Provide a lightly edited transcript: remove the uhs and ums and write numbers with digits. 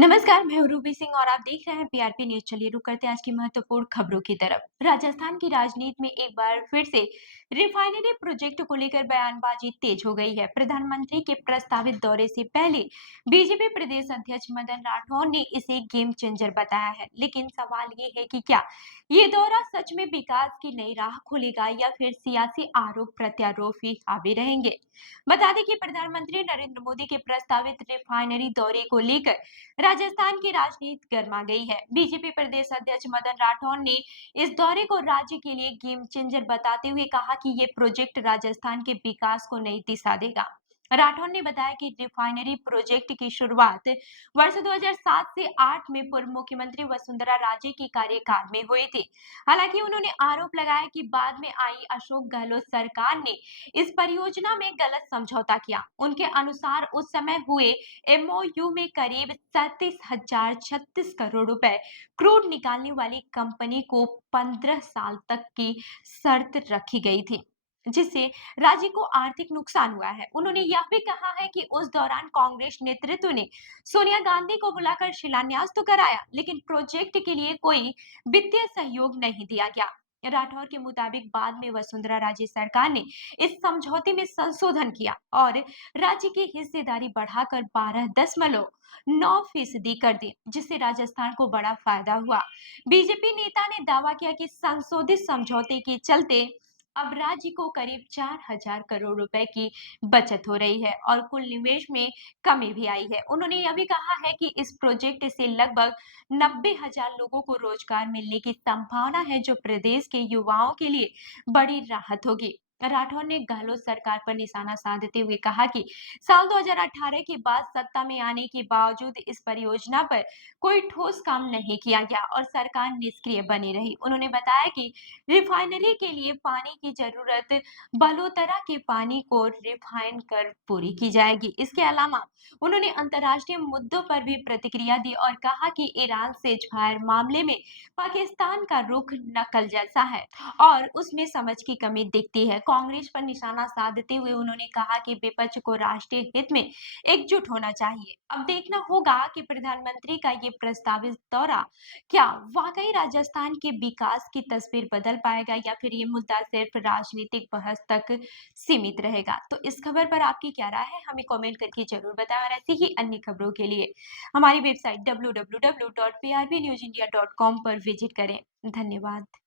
नमस्कार, मैं हूँ रूबी सिंह और आप देख रहे हैं पीआरपी न्यूज। चलिए रुक करते हैं आज की महत्वपूर्ण खबरों की तरफ। राजस्थान की राजनीति में एक बार फिर से रिफाइनरी प्रोजेक्ट को लेकर बयानबाजी तेज हो गई है। प्रधानमंत्री के प्रस्तावित दौरे से पहले बीजेपी प्रदेश अध्यक्ष मदन राठौर ने इसे गेम चेंजर बताया है, लेकिन सवाल ये है कि क्या ये दौरा सच में विकास की नई राह खोलेगा या फिर सियासी आरोप प्रत्यारोप ही हावी रहेंगे। बता दें कि प्रधानमंत्री नरेंद्र मोदी के प्रस्तावित रिफाइनरी दौरे को लेकर राजस्थान की राजनीति गर्मा गई है। बीजेपी प्रदेश अध्यक्ष मदन राठौर ने इस दौरे को राज्य के लिए गेम चेंजर बताते हुए कहा कि ये प्रोजेक्ट राजस्थान के विकास को नई दिशा देगा। राठौर ने बताया कि रिफाइनरी प्रोजेक्ट की शुरुआत वर्ष 2007 से 8 में पूर्व मुख्यमंत्री वसुंधरा राजे की कार्यकाल में हुई थी। हालांकि उन्होंने आरोप लगाया कि बाद में आई अशोक गहलोत सरकार ने इस परियोजना में गलत समझौता किया। उनके अनुसार उस समय हुए एमओयू में करीब 37,036 करोड़ रुपए क्रूड निकालने वाली कंपनी को 15 साल तक की शर्त रखी गई थी, जिससे राज्य को आर्थिक नुकसान हुआ है। उन्होंने यह भी कहा है कि उस दौरान कांग्रेस नेतृत्व ने सोनिया गांधी को बुलाकर शिलान्यास तो कराया, लेकिन प्रोजेक्ट के लिए कोई वित्तीय सहयोग नहीं दिया गया। राठौर के मुताबिक बाद में वसुंधरा राजे सरकार ने इस समझौते में संशोधन किया और राज्य की हिस्सेदारी बढ़ाकर 12.9% कर दी, जिससे राजस्थान को बड़ा फायदा हुआ। बीजेपी नेता ने दावा किया कि संशोधित समझौते के चलते अब राज्य को करीब 4,000 करोड़ रुपए की बचत हो रही है और कुल निवेश में कमी भी आई है। उन्होंने यह भी कहा है कि इस प्रोजेक्ट से लगभग 90,000 लोगों को रोजगार मिलने की संभावना है, जो प्रदेश के युवाओं के लिए बड़ी राहत होगी। राठौर ने गहलोत सरकार पर निशाना साधते हुए कहा कि साल 2018 के बाद सत्ता में आने के बावजूद इस परियोजना पर कोई ठोस काम नहीं किया गया और सरकार निष्क्रिय बनी रही। उन्होंने बताया कि रिफाइनरी के लिए पानी की जरूरत बलोतरा के पानी को रिफाइन कर पूरी की जाएगी। इसके अलावा उन्होंने अंतर्राष्ट्रीय मुद्दों पर भी प्रतिक्रिया दी और कहा कि ईरान से जुबाइर मामले में पाकिस्तान का रुख नकल जैसा है और उसमें समझ की कमी दिखती है। कांग्रेस पर निशाना साधते हुए उन्होंने कहा कि विपक्ष को राष्ट्रीय हित में एकजुट होना चाहिए। अब देखना होगा कि प्रधानमंत्री का ये प्रस्तावित दौरा क्या वाकई राजस्थान के विकास की तस्वीर बदल पाएगा या फिर ये मुद्दा सिर्फ राजनीतिक बहस तक सीमित रहेगा। तो इस खबर पर आपकी क्या राय है, हमें कमेंट करके जरूर बताएं और ऐसी ही अन्य खबरों के लिए हमारी वेबसाइट www.prvnewsindia.com पर विजिट करें। धन्यवाद।